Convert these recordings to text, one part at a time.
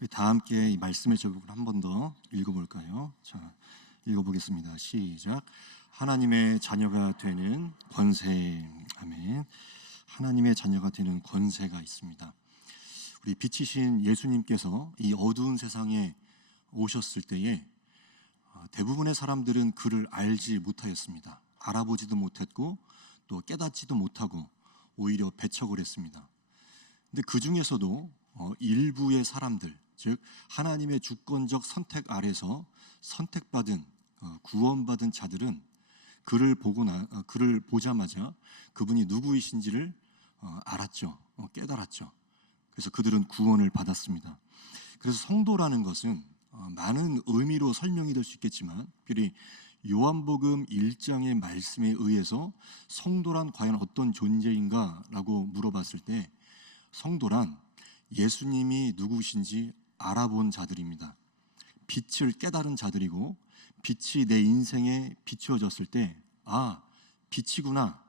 우리 다 함께 이 말씀의 제목을 한 번 더 읽어볼까요? 자, 읽어보겠습니다. 시작. 하나님의 자녀가 되는 권세. 아멘. 하나님의 자녀가 되는 권세가 있습니다. 우리 빛이신 예수님께서 이 어두운 세상에 오셨을 때에 대부분의 사람들은 그를 알지 못하였습니다. 알아보지도 못했고 또 깨닫지도 못하고 오히려 배척을 했습니다. 근데 그 중에서도 일부의 사람들, 즉 하나님의 주권적 선택 아래서 선택받은 구원받은 자들은 그를 보자마자 그분이 누구이신지를 알았죠. 깨달았죠. 그래서 그들은 구원을 받았습니다. 그래서 성도라는 것은 많은 의미로 설명이 될 수 있겠지만, 특별히 요한복음 1장의 말씀에 의해서 성도란 과연 어떤 존재인가라고 물어봤을 때, 성도란 예수님이 누구신지 알아본 자들입니다. 빛을 깨달은 자들이고, 빛이 내 인생에 비추어졌을 때, 빛이구나,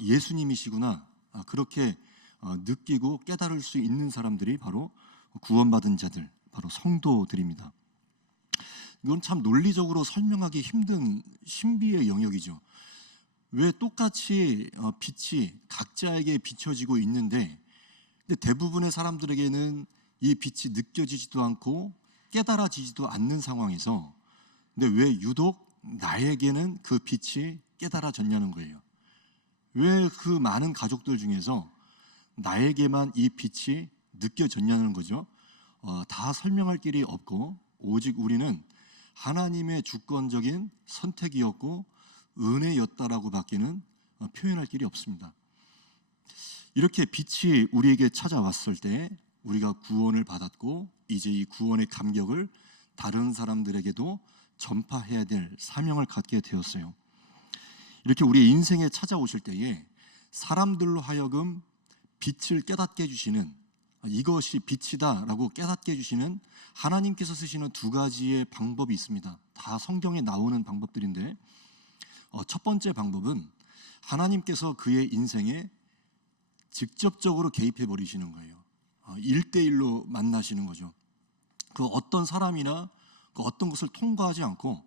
예수님이시구나, 그렇게 느끼고 깨달을 수 있는 사람들이 바로 구원받은 자들, 바로 성도들입니다. 이건 참 논리적으로 설명하기 힘든 신비의 영역이죠. 왜 똑같이 빛이 각자에게 비춰지고 있는데, 근데 대부분의 사람들에게는 이 빛이 느껴지지도 않고 깨달아지지도 않는 상황에서, 근데 왜 유독 나에게는 그 빛이 깨달아졌냐는 거예요. 왜 그 많은 가족들 중에서 나에게만 이 빛이 느껴졌냐는 거죠. 다 설명할 길이 없고, 오직 우리는 하나님의 주권적인 선택이었고 은혜였다라고 밖에는 표현할 길이 없습니다. 이렇게 빛이 우리에게 찾아왔을 때 우리가 구원을 받았고, 이제 이 구원의 감격을 다른 사람들에게도 전파해야 될 사명을 갖게 되었어요. 이렇게 우리 인생에 찾아오실 때에 사람들로 하여금 빛을 깨닫게 해주시는, 이것이 빛이다 라고 깨닫게 해주시는 하나님께서 쓰시는 두 가지의 방법이 있습니다. 다 성경에 나오는 방법들인데, 첫 번째 방법은 하나님께서 그의 인생에 직접적으로 개입해 버리시는 거예요. 1대1로 만나시는 거죠. 그 어떤 사람이나 그 어떤 것을 통과하지 않고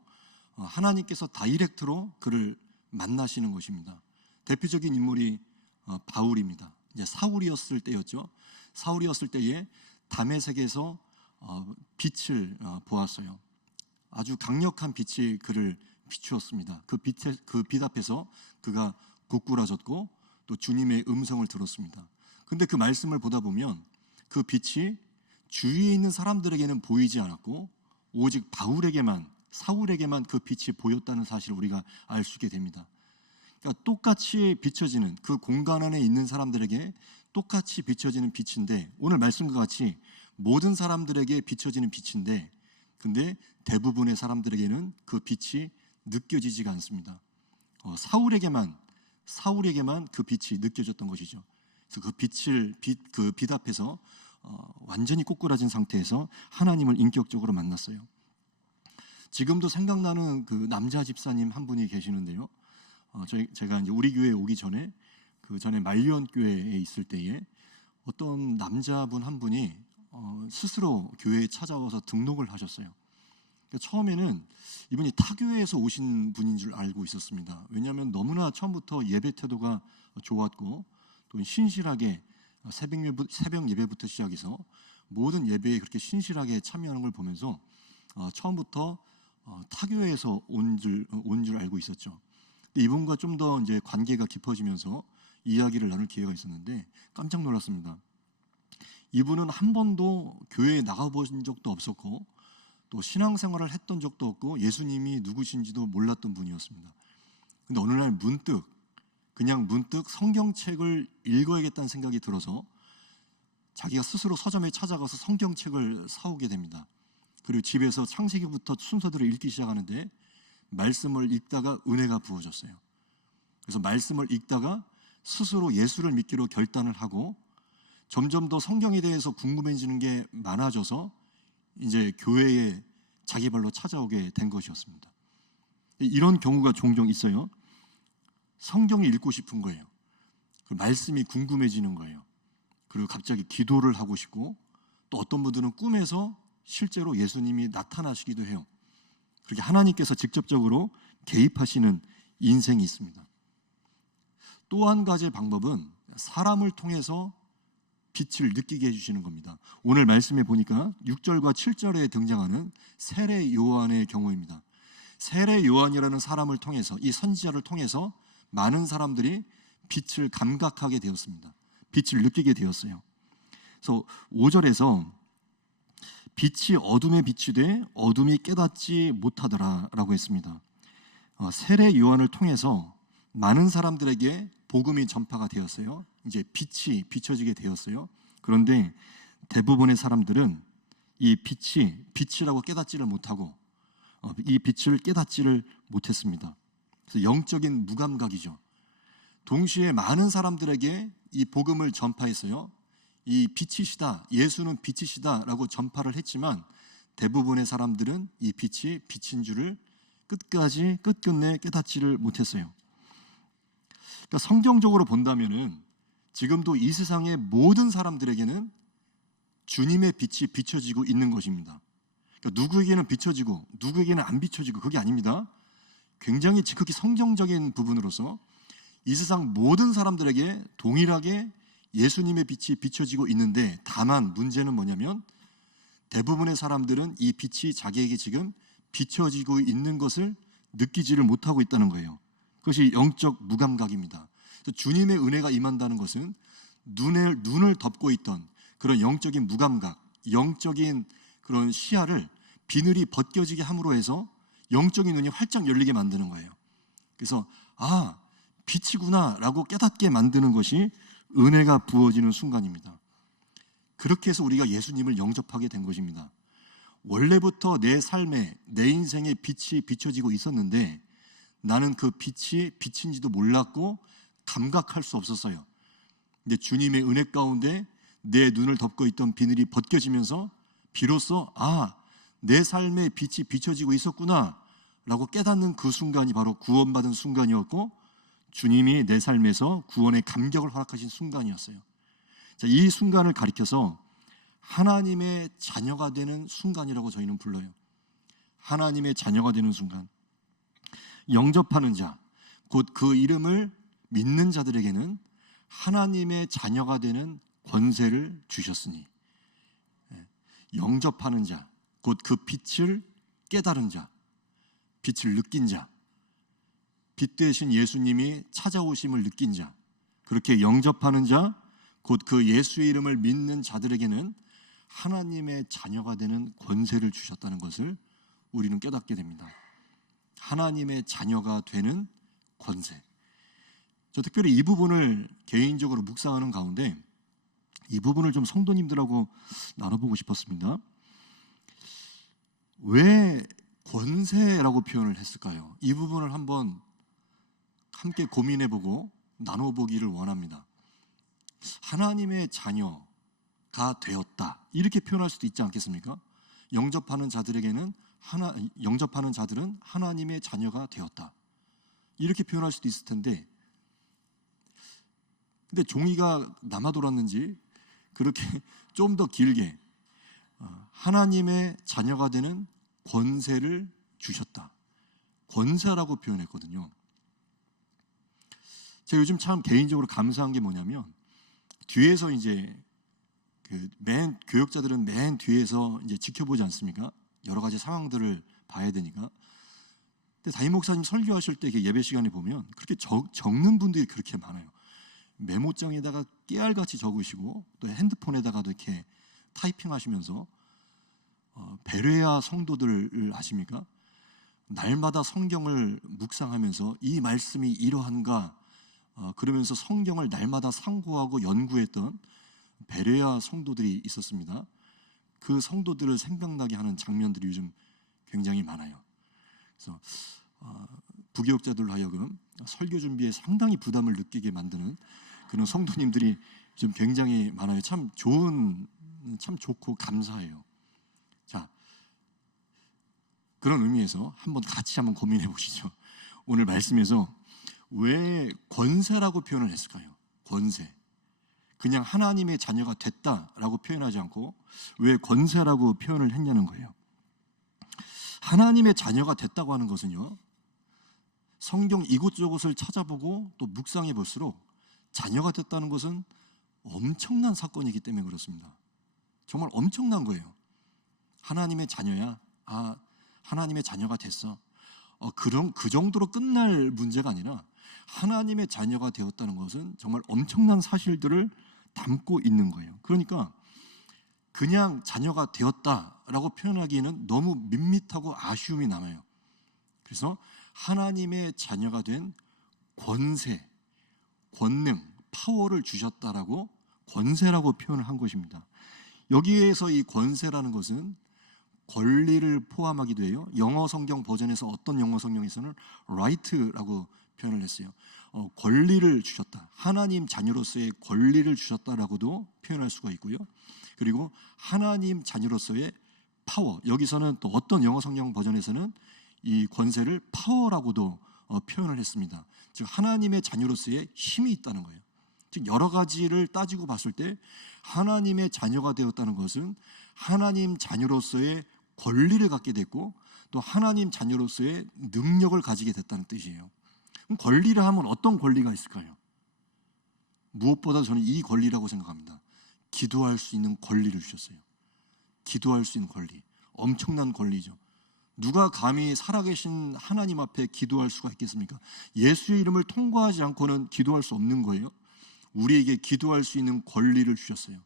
하나님께서 다이렉트로 그를 만나시는 것입니다. 대표적인 인물이 바울입니다. 이제 사울이었을 때였죠. 사울이었을 때에 다메섹에서 빛을 보았어요. 아주 강력한 빛이 그를 비추었습니다. 그 빛 앞에서 그가 고꾸라졌고 또 주님의 음성을 들었습니다. 근데 그 말씀을 보다 보면 그 빛이 주위에 있는 사람들에게는 보이지 않았고, 오직 사울에게만 그 빛이 보였다는 사실을 우리가 알 수 있게 됩니다. 그러니까 똑같이 비춰지는, 그 공간 안에 있는 사람들에게 똑같이 비춰지는 빛인데, 오늘 말씀과 같이 모든 사람들에게 비춰지는 빛인데, 근데 대부분의 사람들에게는 그 빛이 느껴지지가 않습니다. 사울에게만 그 빛이 느껴졌던 것이죠. 그래서 그 빛 앞에서 완전히 꼬꾸라진 상태에서 하나님을 인격적으로 만났어요. 지금도 생각나는 그 남자 집사님 한 분이 계시는데요. 제가 이제 우리 교회에 오기 전에, 그 전에 말리원 교회에 있을 때에 어떤 남자분 한 분이 스스로 교회에 찾아와서 등록을 하셨어요. 그러니까 처음에는 이분이 타교회에서 오신 분인 줄 알고 있었습니다. 왜냐하면 너무나 처음부터 예배 태도가 좋았고, 또 신실하게 새벽 예배부터 시작해서 모든 예배에 그렇게 신실하게 참여하는 걸 보면서 처음부터 타교회에서 온 줄 알고 있었죠. 근데 이분과 좀 더 이제 관계가 깊어지면서 이야기를 나눌 기회가 있었는데 깜짝 놀랐습니다. 이분은 한 번도 교회에 나가본 적도 없었고, 또 신앙생활을 했던 적도 없고, 예수님이 누구신지도 몰랐던 분이었습니다. 근데 어느 날 문득 성경책을 읽어야겠다는 생각이 들어서 자기가 스스로 서점에 찾아가서 성경책을 사오게 됩니다. 그리고 집에서 창세기부터 순서대로 읽기 시작하는데, 말씀을 읽다가 은혜가 부어졌어요. 그래서 말씀을 읽다가 스스로 예수를 믿기로 결단을 하고, 점점 더 성경에 대해서 궁금해지는 게 많아져서 이제 교회에 자기 발로 찾아오게 된 것이었습니다. 이런 경우가 종종 있어요. 성경을 읽고 싶은 거예요. 그 말씀이 궁금해지는 거예요. 그리고 갑자기 기도를 하고 싶고, 또 어떤 분들은 꿈에서 실제로 예수님이 나타나시기도 해요. 그렇게 하나님께서 직접적으로 개입하시는 인생이 있습니다. 또 한 가지 방법은 사람을 통해서 빛을 느끼게 해주시는 겁니다. 오늘 말씀에 보니까 6절과 7절에 등장하는 세례 요한의 경우입니다. 세례 요한이라는 사람을 통해서, 이 선지자를 통해서 많은 사람들이 빛을 감각하게 되었습니다. 빛을 느끼게 되었어요. 그래서 5절에서 빛이 어둠에 비치되 어둠이 깨닫지 못하더라 라고 했습니다. 세례 요한을 통해서 많은 사람들에게 복음이 전파가 되었어요. 이제 빛이 비춰지게 되었어요. 그런데 대부분의 사람들은 이 빛이 빛이라고 깨닫지를 못하고 이 빛을 깨닫지를 못했습니다. 그래서 영적인 무감각이죠. 동시에 많은 사람들에게 이 복음을 전파했어요. 이 빛이시다, 예수는 빛이시다 라고 전파를 했지만 대부분의 사람들은 이 빛이 빛인 줄을 끝끝내 깨닫지를 못했어요. 그러니까 성경적으로 본다면은 지금도 이 세상의 모든 사람들에게는 주님의 빛이 비춰지고 있는 것입니다. 그러니까 누구에게는 비춰지고 누구에게는 안 비춰지고 그게 아닙니다. 굉장히 지극히 성경적인 부분으로서 이 세상 모든 사람들에게 동일하게 예수님의 빛이 비춰지고 있는데, 다만 문제는 뭐냐면 대부분의 사람들은 이 빛이 자기에게 지금 비춰지고 있는 것을 느끼지를 못하고 있다는 거예요. 그것이 영적 무감각입니다. 주님의 은혜가 임한다는 것은 눈을 덮고 있던 그런 영적인 무감각, 영적인 그런 시야를 비늘이 벗겨지게 함으로 해서 영적인 눈이 활짝 열리게 만드는 거예요. 그래서 빛이구나 라고 깨닫게 만드는 것이 은혜가 부어지는 순간입니다. 그렇게 해서 우리가 예수님을 영접하게 된 것입니다. 원래부터 내 삶에, 내 인생에 빛이 비춰지고 있었는데 나는 그 빛이 빛인지도 몰랐고 감각할 수 없었어요. 근데 주님의 은혜 가운데 내 눈을 덮고 있던 비늘이 벗겨지면서 비로소 내 삶에 빛이 비춰지고 있었구나 라고 깨닫는 그 순간이 바로 구원받은 순간이었고, 주님이 내 삶에서 구원의 감격을 허락하신 순간이었어요. 자, 이 순간을 가리켜서 하나님의 자녀가 되는 순간이라고 저희는 불러요. 하나님의 자녀가 되는 순간. 영접하는 자, 곧 그 이름을 믿는 자들에게는 하나님의 자녀가 되는 권세를 주셨으니, 영접하는 자, 곧 그 빛을 깨달은 자, 빛을 느낀 자, 빛 되신 예수님이 찾아오심을 느낀 자, 그렇게 영접하는 자, 곧 그 예수의 이름을 믿는 자들에게는 하나님의 자녀가 되는 권세를 주셨다는 것을 우리는 깨닫게 됩니다. 하나님의 자녀가 되는 권세. 저 특별히 이 부분을 개인적으로 묵상하는 가운데 이 부분을 좀 성도님들하고 나눠보고 싶었습니다. 왜 권세라고 표현을 했을까요? 이 부분을 한번 함께 고민해보고 나눠보기를 원합니다. 하나님의 자녀가 되었다, 이렇게 표현할 수도 있지 않겠습니까? 영접하는 자들은 하나님의 자녀가 되었다, 이렇게 표현할 수도 있을 텐데, 근데 종이가 남아 돌았는지 그렇게 좀 더 길게 하나님의 자녀가 되는 권세를 주셨다, 권세라고 표현했거든요. 제가 요즘 참 개인적으로 감사한 게 뭐냐면, 뒤에서 이제 교역자들은 맨 뒤에서 이제 지켜보지 않습니까? 여러 가지 상황들을 봐야 되니까. 근데 담임 목사님 설교하실 때 예배 시간에 보면 그렇게 적는 분들이 그렇게 많아요. 메모장에다가 깨알같이 적으시고 또 핸드폰에다가도 이렇게 타이핑하시면서 베레아 성도들을 아십니까? 날마다 성경을 묵상하면서 이 말씀이 이러한가 그러면서 성경을 날마다 상고하고 연구했던 베레아 성도들이 있었습니다. 그 성도들을 생각나게 하는 장면들이 요즘 굉장히 많아요. 그래서 부교역자들로 하여금 설교 준비에 상당히 부담을 느끼게 만드는 그런 성도님들이 좀 굉장히 많아요. 참 좋고 감사해요. 자, 그런 의미에서 같이 한번 고민해 보시죠. 오늘 말씀에서 왜 권세라고 표현을 했을까요? 권세. 그냥 하나님의 자녀가 됐다라고 표현하지 않고 왜 권세라고 표현을 했냐는 거예요. 하나님의 자녀가 됐다고 하는 것은요, 성경 이곳저곳을 찾아보고 또 묵상해 볼수록 자녀가 됐다는 것은 엄청난 사건이기 때문에 그렇습니다. 정말 엄청난 거예요. 하나님의 자녀야. 하나님의 자녀가 됐어. 그럼 그 정도로 끝날 문제가 아니라 하나님의 자녀가 되었다는 것은 정말 엄청난 사실들을 담고 있는 거예요. 그러니까 그냥 자녀가 되었다라고 표현하기에는 너무 밋밋하고 아쉬움이 남아요. 그래서 하나님의 자녀가 된 권세, 권능, 파워를 주셨다라고 권세라고 표현을 한 것입니다. 여기에서 이 권세라는 것은 권리를 포함하기도 해요. 영어 성경 버전에서 어떤 영어 성경에서는 right라고 표현을 했어요. 권리를 주셨다. 하나님 자녀로서의 권리를 주셨다라고도 표현할 수가 있고요. 그리고 하나님 자녀로서의 파워. 여기서는 또 어떤 영어 성경 버전에서는 이 권세를 파워라고도 표현을 했습니다. 즉 하나님의 자녀로서의 힘이 있다는 거예요. 즉 여러 가지를 따지고 봤을 때 하나님의 자녀가 되었다는 것은 하나님 자녀로서의 권리를 갖게 됐고 또 하나님 자녀로서의 능력을 가지게 됐다는 뜻이에요. 그럼 권리를 하면 어떤 권리가 있을까요? 무엇보다 저는 이 권리라고 생각합니다. 기도할 수 있는 권리를 주셨어요. 기도할 수 있는 권리. 엄청난 권리죠. 누가 감히 살아계신 하나님 앞에 기도할 수가 있겠습니까? 예수의 이름을 통과하지 않고는 기도할 수 없는 거예요. 우리에게 기도할 수 있는 권리를 주셨어요.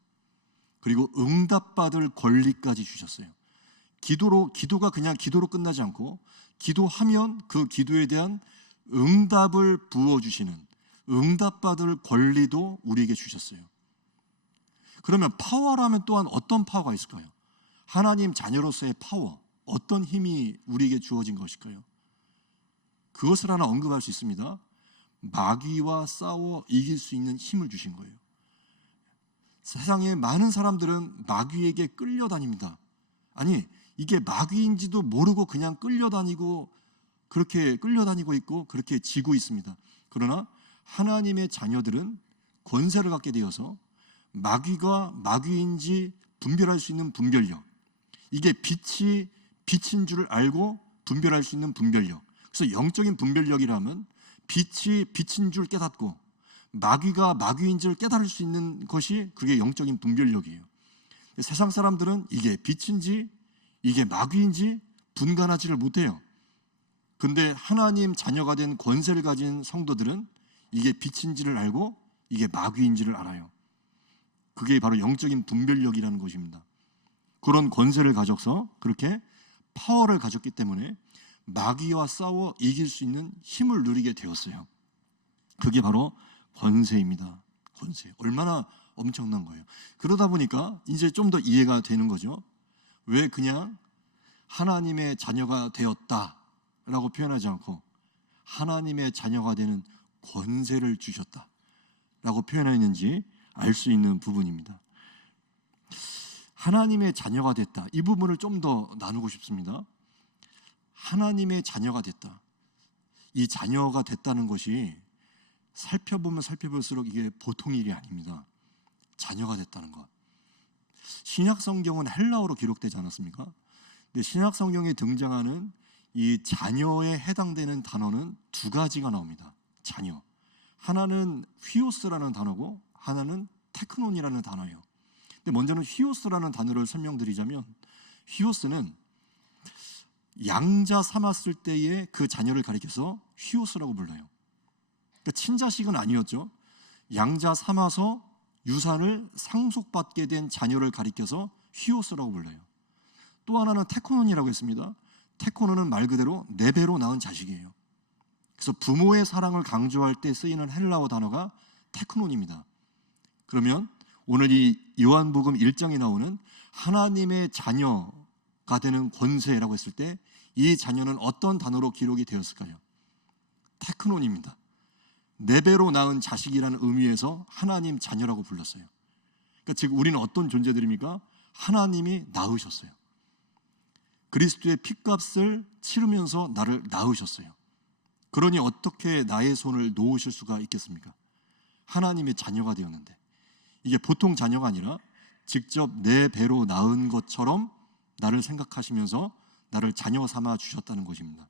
그리고 응답받을 권리까지 주셨어요. 기도가 그냥 기도로 끝나지 않고 기도하면 그 기도에 대한 응답을 부어주시는 응답받을 권리도 우리에게 주셨어요. 그러면 파워라면 또한 어떤 파워가 있을까요? 하나님 자녀로서의 파워, 어떤 힘이 우리에게 주어진 것일까요? 그것을 하나 언급할 수 있습니다. 마귀와 싸워 이길 수 있는 힘을 주신 거예요. 세상에 많은 사람들은 마귀에게 끌려다닙니다. 아니, 이게 마귀인지도 모르고 그냥 그렇게 끌려다니고 있고 그렇게 지고 있습니다. 그러나 하나님의 자녀들은 권세를 갖게 되어서 마귀가 마귀인지 분별할 수 있는 분별력, 이게 빛인 줄을 알고 분별할 수 있는 분별력. 그래서 영적인 분별력이라면 빛이 빛인 줄 깨닫고 마귀가 마귀인 줄 깨달을 수 있는 것이 그게 영적인 분별력이에요. 세상 사람들은 이게 빛인지 이게 마귀인지 분간하지를 못해요. 근데 하나님 자녀가 된 권세를 가진 성도들은 이게 빛인지를 알고 이게 마귀인지를 알아요. 그게 바로 영적인 분별력이라는 것입니다. 그런 권세를 가져서 그렇게 파워를 가졌기 때문에 마귀와 싸워 이길 수 있는 힘을 누리게 되었어요. 그게 바로 권세입니다. 권세. 얼마나 엄청난 거예요. 그러다 보니까 이제 좀 더 이해가 되는 거죠. 왜 그냥 하나님의 자녀가 되었다라고 표현하지 않고 하나님의 자녀가 되는 권세를 주셨다라고 표현했는지 알 수 있는 부분입니다. 하나님의 자녀가 됐다. 이 부분을 좀 더 나누고 싶습니다. 하나님의 자녀가 됐다. 이 자녀가 됐다는 것이 살펴보면 살펴볼수록 이게 보통 일이 아닙니다. 자녀가 됐다는 것. 신약 성경은 헬라어로 기록되지 않았습니까? 근데 신약 성경에 등장하는 이 자녀에 해당되는 단어는 두 가지가 나옵니다. 자녀. 하나는 휘오스라는 단어고 하나는 테크논이라는 단어예요. 근데 먼저는 휘오스라는 단어를 설명드리자면 휘오스는 양자 삼았을 때의 그 자녀를 가리켜서 휘오스라고 불러요. 그러니까 친자식은 아니었죠. 양자 삼아서 유산을 상속받게 된 자녀를 가리켜서 휘오스라고 불러요. 또 하나는 테코논이라고 했습니다. 테코논은 말 그대로 네 배로 낳은 자식이에요. 그래서 부모의 사랑을 강조할 때 쓰이는 헬라어 단어가 테크논입니다. 그러면 오늘 이 요한복음 1장에 나오는 하나님의 자녀가 되는 권세라고 했을 때 이 자녀는 어떤 단어로 기록이 되었을까요? 테크논입니다. 네 배로 낳은 자식이라는 의미에서 하나님 자녀라고 불렀어요. 그러니까 즉 우리는 어떤 존재들입니까? 하나님이 낳으셨어요. 그리스도의 핏값을 치르면서 나를 낳으셨어요. 그러니 어떻게 나의 손을 놓으실 수가 있겠습니까? 하나님의 자녀가 되었는데 이게 보통 자녀가 아니라 직접 내 배로 낳은 것처럼 나를 생각하시면서 나를 자녀 삼아 주셨다는 것입니다.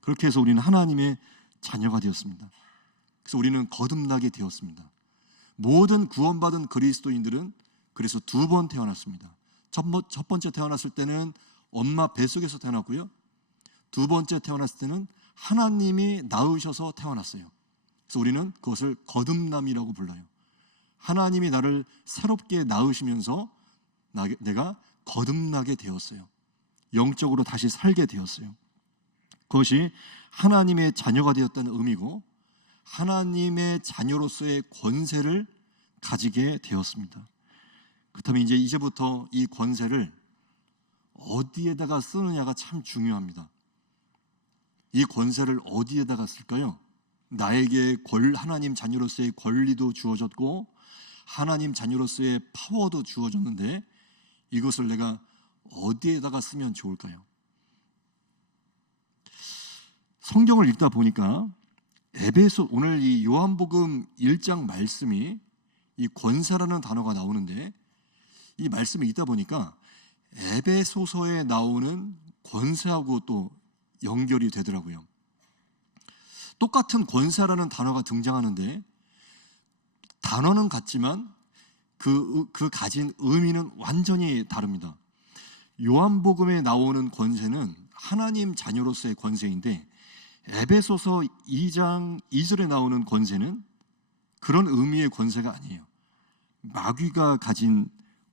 그렇게 해서 우리는 하나님의 자녀가 되었습니다. 그래서 우리는 거듭나게 되었습니다. 모든 구원받은 그리스도인들은 그래서 두 번 태어났습니다. 첫 번째 태어났을 때는 엄마 뱃속에서 태어났고요. 두 번째 태어났을 때는 하나님이 낳으셔서 태어났어요. 그래서 우리는 그것을 거듭남이라고 불러요. 하나님이 나를 새롭게 낳으시면서 내가 거듭나게 되었어요. 영적으로 다시 살게 되었어요. 그것이 하나님의 자녀가 되었다는 의미고 하나님의 자녀로서의 권세를 가지게 되었습니다. 그렇다면 이제부터 이 권세를 어디에다가 쓰느냐가 참 중요합니다. 이 권세를 어디에다가 쓸까요? 나에게 하나님 자녀로서의 권리도 주어졌고 하나님 자녀로서의 파워도 주어졌는데 이것을 내가 어디에다가 쓰면 좋을까요? 성경을 읽다 보니까 오늘 이 요한복음 1장 말씀이 이 권세라는 단어가 나오는데 이 말씀을 읽다 보니까 에베소서에 나오는 권세하고 또 연결이 되더라고요. 똑같은 권세라는 단어가 등장하는데 단어는 같지만 그 가진 의미는 완전히 다릅니다. 요한복음에 나오는 권세는 하나님 자녀로서의 권세인데 에베소서 2장 2절에 나오는 권세는 그런 의미의 권세가 아니에요. 마귀가 가진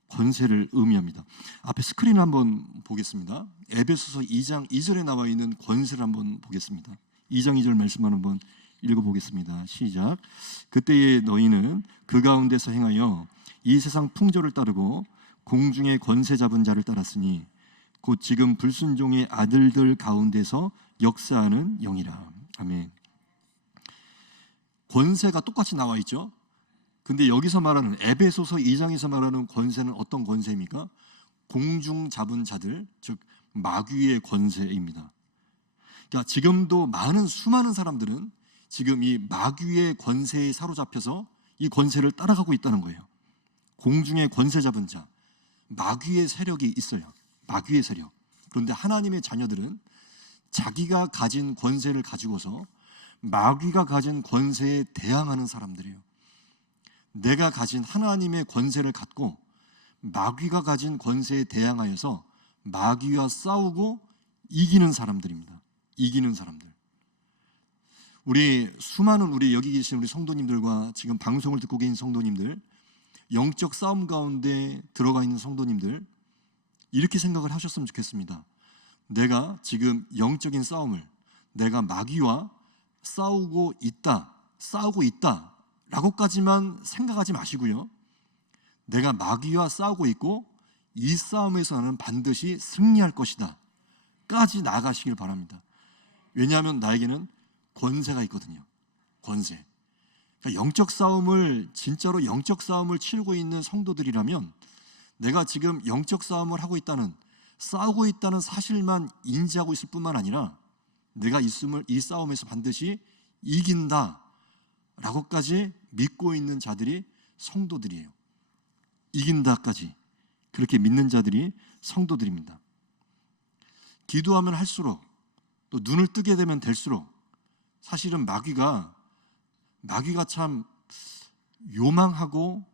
권세를 의미합니다. 앞에 스크린 한번 보겠습니다. 에베소서 2장 2절에 나와 있는 권세를 한번 보겠습니다. 2장 2절 말씀 한번 읽어보겠습니다. 시작. 그때에 너희는 그 가운데서 행하여 이 세상 풍조를 따르고 공중의 권세 잡은 자를 따랐으니 곧 지금 불순종의 아들들 가운데서 역사하는 영이라. 아멘. 권세가 똑같이 나와 있죠. 근데 여기서 말하는 에베소서 2장에서 말하는 권세는 어떤 권세입니까? 공중 잡은 자들, 즉 마귀의 권세입니다. 그러니까 지금도 수많은 사람들은 지금 이 마귀의 권세에 사로잡혀서 이 권세를 따라가고 있다는 거예요. 공중의 권세 잡은 자, 마귀의 세력이 있어요. 마귀의 세력. 그런데 하나님의 자녀들은 자기가 가진 권세를 가지고서 마귀가 가진 권세에 대항하는 사람들이에요. 내가 가진 하나님의 권세를 갖고 마귀가 가진 권세에 대항하여서 마귀와 싸우고 이기는 사람들입니다. 이기는 사람들. 우리 여기 계신 우리 성도님들과 지금 방송을 듣고 계신 성도님들, 영적 싸움 가운데 들어가 있는 성도님들, 이렇게 생각을 하셨으면 좋겠습니다. 내가 지금 영적인 싸움을 내가 마귀와 싸우고 있다 라고까지만 생각하지 마시고요. 내가 마귀와 싸우고 있고 이 싸움에서 나는 반드시 승리할 것이다 까지 나아가시길 바랍니다. 왜냐하면 나에게는 권세가 있거든요. 권세. 그러니까 진짜로 영적 싸움을 치르고 있는 성도들이라면 내가 지금 영적 싸움을 하고 싸우고 있다는 사실만 인지하고 있을 뿐만 아니라 내가 이 싸움에서 반드시 이긴다 라고까지 믿고 있는 자들이 성도들이에요. 이긴다까지 그렇게 믿는 자들이 성도들입니다. 기도하면 할수록 또 눈을 뜨게 되면 될수록 사실은 마귀가 참 요망하고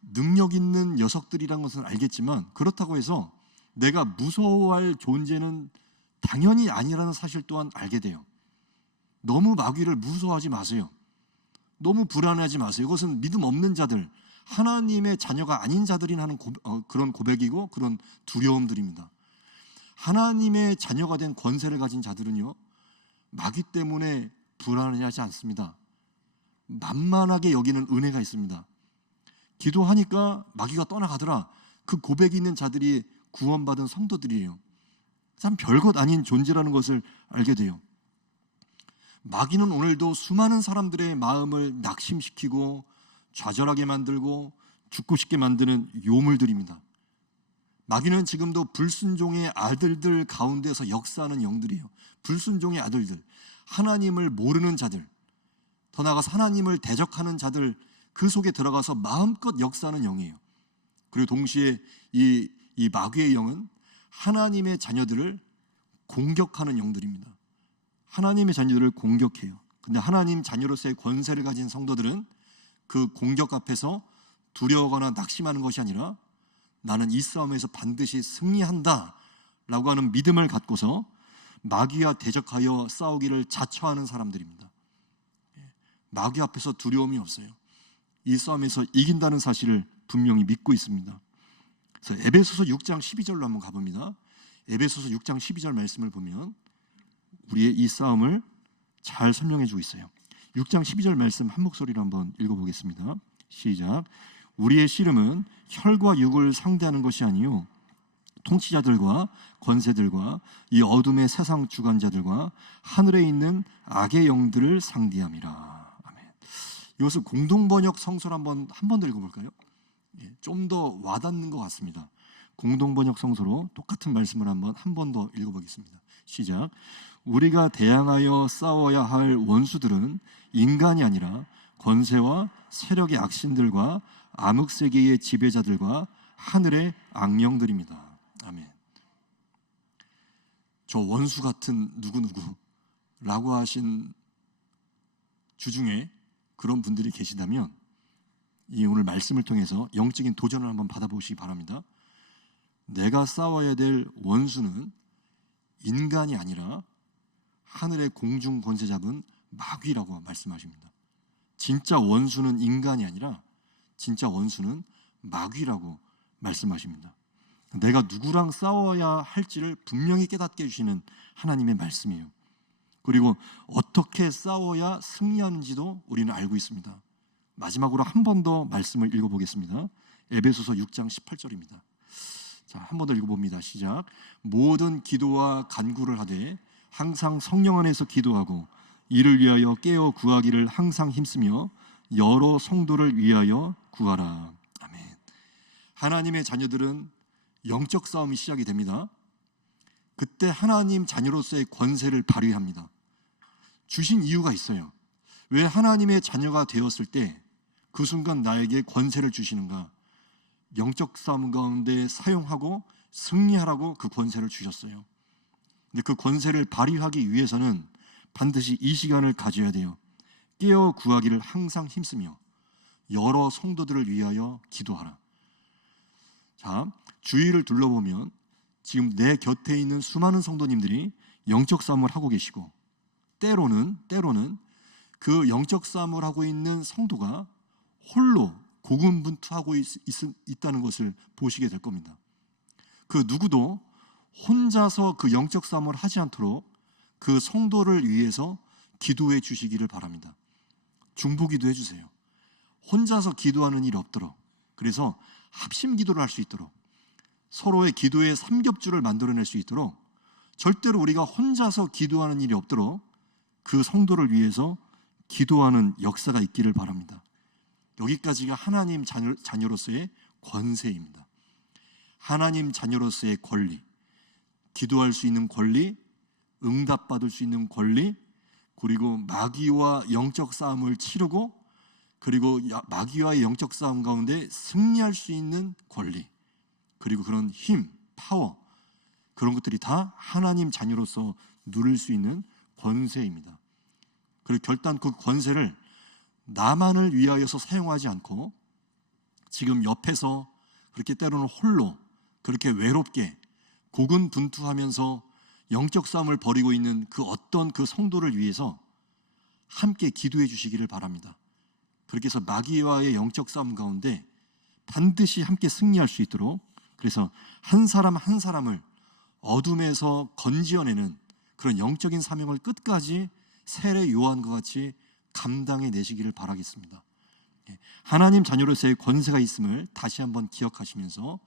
능력 있는 녀석들이라는 것은 알겠지만 그렇다고 해서 내가 무서워할 존재는 당연히 아니라는 사실 또한 알게 돼요. 너무 마귀를 무서워하지 마세요. 너무 불안해하지 마세요. 이것은 믿음 없는 자들, 하나님의 자녀가 아닌 자들이 하는 그런 고백이고 그런 두려움들입니다. 하나님의 자녀가 된 권세를 가진 자들은요, 마귀 때문에 불안해하지 않습니다. 만만하게 여기는 은혜가 있습니다. 기도하니까 마귀가 떠나가더라. 그 고백이 있는 자들이 구원받은 성도들이에요. 참 별것 아닌 존재라는 것을 알게 돼요. 마귀는 오늘도 수많은 사람들의 마음을 낙심시키고 좌절하게 만들고 죽고 싶게 만드는 요물들입니다. 마귀는 지금도 불순종의 아들들 가운데서 역사하는 영들이에요. 불순종의 아들들, 하나님을 모르는 자들, 더 나아가서 하나님을 대적하는 자들, 그 속에 들어가서 마음껏 역사하는 영이에요. 그리고 동시에 이 마귀의 영은 하나님의 자녀들을 공격하는 영들입니다. 하나님의 자녀들을 공격해요. 근데 하나님 자녀로서의 권세를 가진 성도들은 그 공격 앞에서 두려워하거나 낙심하는 것이 아니라 나는 이 싸움에서 반드시 승리한다 라고 하는 믿음을 갖고서 마귀와 대적하여 싸우기를 자처하는 사람들입니다. 마귀 앞에서 두려움이 없어요. 이 싸움에서 이긴다는 사실을 분명히 믿고 있습니다. 그래서 에베소서 6장 12절로 한번 가봅니다. 에베소서 6장 12절 말씀을 보면 우리의 이 싸움을 잘 설명해 주고 있어요. 6장 12절 말씀 한 목소리로 한번 읽어보겠습니다. 시작. 우리의 씨름은 혈과 육을 상대하는 것이 아니요 통치자들과 권세들과 이 어둠의 세상 주관자들과 하늘에 있는 악의 영들을 상대함이라. 아멘. 이것을 공동번역 성서를 한 번 더 읽어볼까요? 좀 더 와닿는 것 같습니다. 공동번역 성서로 똑같은 말씀을 한 번 더 읽어보겠습니다. 시작. 우리가 대항하여 싸워야 할 원수들은 인간이 아니라 권세와 세력의 악신들과 암흑세계의 지배자들과 하늘의 악령들입니다. 아멘. 저 원수 같은 누구누구라고 하신 주중에 그런 분들이 계시다면 이 오늘 말씀을 통해서 영적인 도전을 한번 받아보시기 바랍니다. 내가 싸워야 될 원수는 인간이 아니라 하늘의 공중 권세 잡은 마귀라고 말씀하십니다. 진짜 원수는 인간이 아니라 진짜 원수는 마귀라고 말씀하십니다. 내가 누구랑 싸워야 할지를 분명히 깨닫게 해주시는 하나님의 말씀이에요. 그리고 어떻게 싸워야 승리하는지도 우리는 알고 있습니다. 마지막으로 한 번 더 말씀을 읽어보겠습니다. 에베소서 6장 18절입니다. 자, 한 번 더 읽어봅니다. 시작. 모든 기도와 간구를 하되 항상 성령 안에서 기도하고 이를 위하여 깨어 구하기를 항상 힘쓰며 여러 성도를 위하여 구하라. 아멘. 하나님의 자녀들은 영적 싸움이 시작이 됩니다. 그때 하나님 자녀로서의 권세를 발휘합니다. 주신 이유가 있어요. 왜 하나님의 자녀가 되었을 때 그 순간 나에게 권세를 주시는가? 영적 싸움 가운데 사용하고 승리하라고 그 권세를 주셨어요. 근데 그 권세를 발휘하기 위해서는 반드시 이 시간을 가져야 돼요. 깨어 구하기를 항상 힘쓰며 여러 성도들을 위하여 기도하라. 자, 주위를 둘러보면 지금 내 곁에 있는 수많은 성도님들이 영적 싸움을 하고 계시고 때로는 그 영적 싸움을 하고 있는 성도가 홀로 고군분투하고 있다는 것을 보시게 될 겁니다. 그 누구도 혼자서 그 영적 싸움을 하지 않도록 그 성도를 위해서 기도해 주시기를 바랍니다. 중보기도 해주세요. 혼자서 기도하는 일이 없도록, 그래서 합심 기도를 할 수 있도록, 서로의 기도의 삼겹줄을 만들어낼 수 있도록, 절대로 우리가 혼자서 기도하는 일이 없도록 그 성도를 위해서 기도하는 역사가 있기를 바랍니다. 여기까지가 하나님 자녀로서의 권세입니다. 하나님 자녀로서의 권리, 기도할 수 있는 권리, 응답받을 수 있는 권리, 그리고 마귀와 영적 싸움을 치르고 그리고 마귀와의 영적 싸움 가운데 승리할 수 있는 권리, 그리고 그런 힘, 파워, 그런 것들이 다 하나님 자녀로서 누릴 수 있는 권세입니다. 그리고 결단 그 권세를 나만을 위하여서 사용하지 않고 지금 옆에서 그렇게 때로는 홀로 그렇게 외롭게 고군분투하면서 영적 싸움을 벌이고 있는 그 어떤 그 성도를 위해서 함께 기도해 주시기를 바랍니다. 그렇게 해서 마귀와의 영적 싸움 가운데 반드시 함께 승리할 수 있도록, 그래서 한 사람 한 사람을 어둠에서 건지어내는 그런 영적인 사명을 끝까지 세례 요한과 같이 감당해 내시기를 바라겠습니다. 하나님 자녀로서의 권세가 있음을 다시 한번 기억하시면서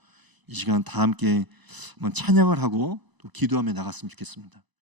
이 시간 다 함께 한번 찬양을 하고 또 기도하며 나갔으면 좋겠습니다.